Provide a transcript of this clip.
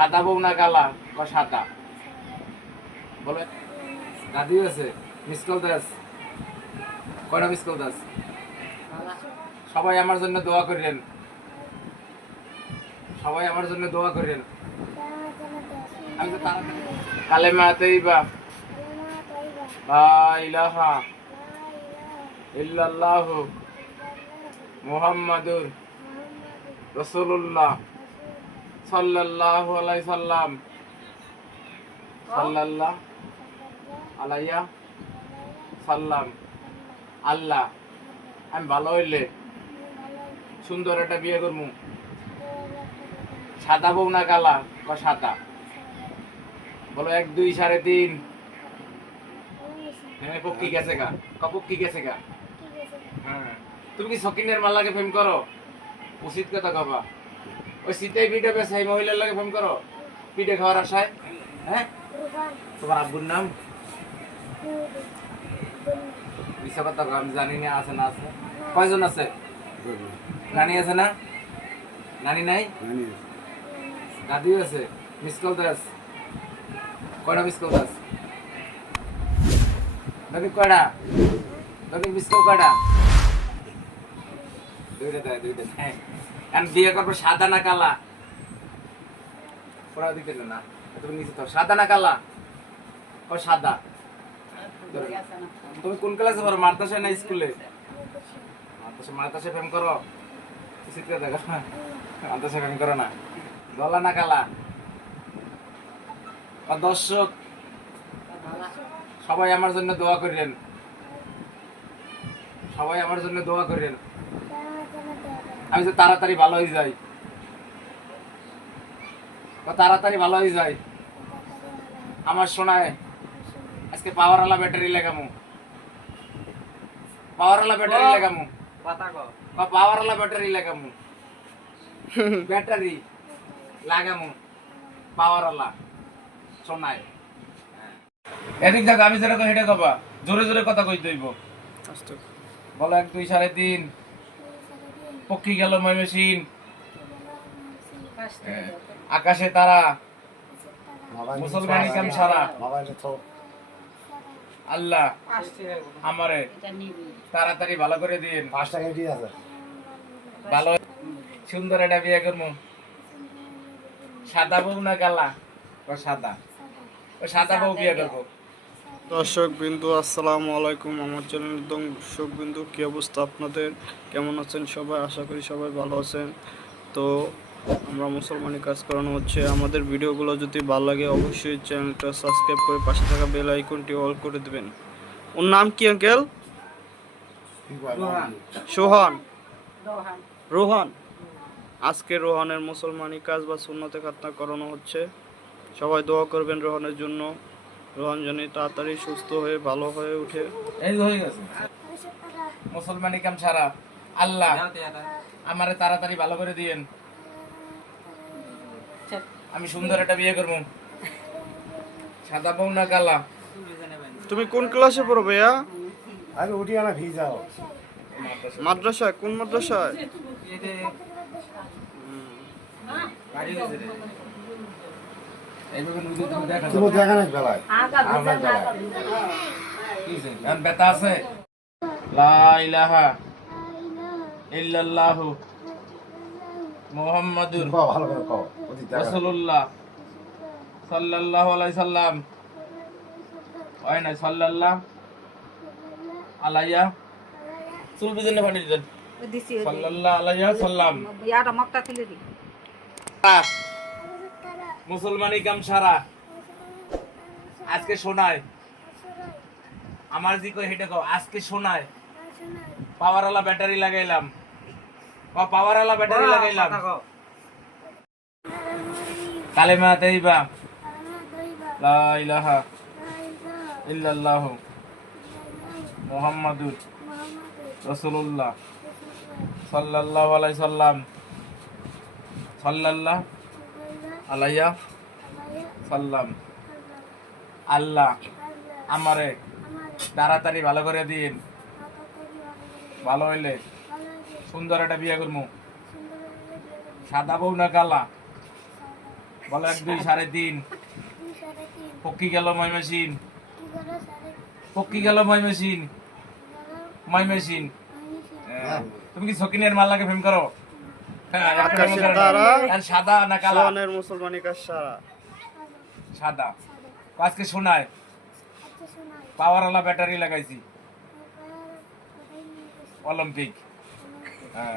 সাদা বউ না কালা ক সাদা? বলে, দাদি আছে মিস কল দাস। কয়টা মিস কল দাস? সবাই আমার জন্য দোয়া করিলেন। সবাই আমার জন্য দোয়া করিলেন। আমি তো কালেমা তৈবা। লা ইলাহা ইল্লাল্লাহু মুহাম্মাদুর রাসূলুল্লাহ। সাল্লাল্লাহু আলাইহি সাল্লাম। সাল্লাল্লাহ আলাইয়া সাল্লাম। আল্লাহ, আমি ভালো হইলে সুন্দর একটা বিয়ে করব সাদা বউ না কালা? ক সাদা? বলো এক, দুই, সাড়ে তিন। হ্যাঁ পক্ষি গেছে গা। কপক্ষি গেছে গা। হ্যাঁ। তুমি কি সকিনের মাল্লাকে প্রেম করো? উচিত কথা কবা। ওই শীতে পিঠে বেশ এই মহিলার লাগে প্রেম করো। পিঠে খাওয়ার আশায় হ্যাঁ? তোমার আব্বুর নাম? মিশা কথা আমি জানি না আছে না আছে। কয়জন আছে? নানি আছে না? নানি নাই? দাদিও আছে মিস কল দাস কয়টা মিস কল দাস দাদি কয়টা? দাদি মিস কল কয়টা? দুইটা দেয় দুইটা হ্যাঁ এখন বিয়ে করব সাদা না কালা। পড়া দিতে না তুমি নিচে তো। সাদা না কালা। ও সাদা। তুমি কোন ক্লাসে পড়ো? মাদ্রাসায় না স্কুলে? মাদ্রাসা মাদ্রাসায় প্রেম করো? শীতে দেখো। মাদ্রাসায় প্রেম করো না। গলা না কালা দর্শক, সবাই আমার জন্য দোয়া করিলেন। সবাই আমার জন্য দোয়া করিলেন। আমি তো তাড়াতাড়ি ভালো হয়ে যাই। তাড়াতাড়ি ভালো হয়ে যায় আমার শোনায় আজকে পাওয়ারওয়ালা ব্যাটারি লাগামু। পাওয়ারওয়ালা ব্যাটারি লাগামু। ও পাওয়ারওয়ালা ব্যাটারি লাগামু। ব্যাটারি লাগামু। পাওয়ারওয়ালা শোনায় এদিক দেখো আমি যেটা সেটা কবা জোরে জোরে কথা কই দইব বলো এক দুই সাড়ে তিন। পক্ষী গেল ময়মনসিং আকাশে তারা। মুসলমানি কাম সারা আল্লাহ। আমারে। তাড়াতাড়ি ভালো করে দিন ভালো। সুন্দর একটা বিয়ে করব সাদা বউ না গালা ও সাদা। ও সাদা বউ বিয়ে করব। দর্শক বিন্দু, আসসালামু আলাইকুম। আমার চ্যানেল দর্শক বিন্দু, কী অবস্থা আপনাদের? কেমন আছেন সবাই? আশা করি সবাই ভালো আছেন। তো আমরা মুসলমানি কাজ করানো হচ্ছে। আমাদের ভিডিওগুলো যদি ভালো লাগে, অবশ্যই চ্যানেলটা সাবস্ক্রাইব করে পাশে থাকা বেল আইকনটি অল করে দেবেন। ওর নাম কি আঙ্কেল সোহান। রোহান। আজকে রোহানের মুসলমানি কাজ বা সুন্নতে খাতনা করানো হচ্ছে। সবাই দোয়া করবেন রোহানের জন্য। যেন তাড়াতাড়ি সুস্থ হয়ে ভালো হয়ে উঠে। এই হয়ে গেছে। মুসলমানি কাম সারা আল্লাহ আমারে তাড়াতাড়ি ভালো করে দিয়েন। আমি সুন্দর একটা বিয়ে করব। সাদা বউ না কালা তুমি কোন ক্লাসে পড়ো ভাইয়া? আরে উঠি আনা ভিজাও মাদ্রাসায় কোন মাদ্রাসায় তুমি দেখা নাই বেলায়? আমরা বেলায়। কি হইছে? আছে? লা ইলাহা ইল্লাল্লাহু মুহাম্মাদুর কও ভালো করে কও। ওদি দেখা। রাসূলুল্লাহ সাল্লাল্লাহু আলাইহি সাল্লাম। হয় না সাল্লাল্লাহ আলাইয়া? চুল বিজনে পানি দিতেন দিছি সাল্লাল্লাহু সাল্লাম। ইয়াটা মগটা তুলে দি। মুসলমানি কাম সারা আজকে শোনায় আমার জি কই হেটে কও আজকে শোনায় পাওয়ারওয়ালা ব্যাটারি লাগাইলাম। ও পাওয়ারওয়ালা ব্যাটারি লাগাইলাম। কালেমা তাইবা লা ইলাহা ইল্লাল্লাহু। মুহাম্মাদুর রাসূলুল্লাহ। সাল্লাল্লাহু আলাইহি সাল্লাম। সাল্লাল্লাহ আলাইয়া সাল্লাম। আল্লাহ আমারে তাড়াতাড়ি ভালো করে দিন। ভালো হইলে সুন্দর একটা বিয়ে করব সাদা বউ না কালা? বলো এক দুই সাড়ে তিন। পক্ষি গেল ময়মেশিন পক্ষি গেল ময়মেশিন ময়মেশিন হ্যাঁ। তুমি কি সকিনের মাল্লাকে ফেম করো? হ্যাঁ, আকাশের তারা হ্যাঁ, সাদা না কালো? সোনের মুসলমানি কাজ সাদা। আজকে শোনায় পাওয়ার আলা ব্যাটারি লাগাইছি। অলিম্পিক। হ্যাঁ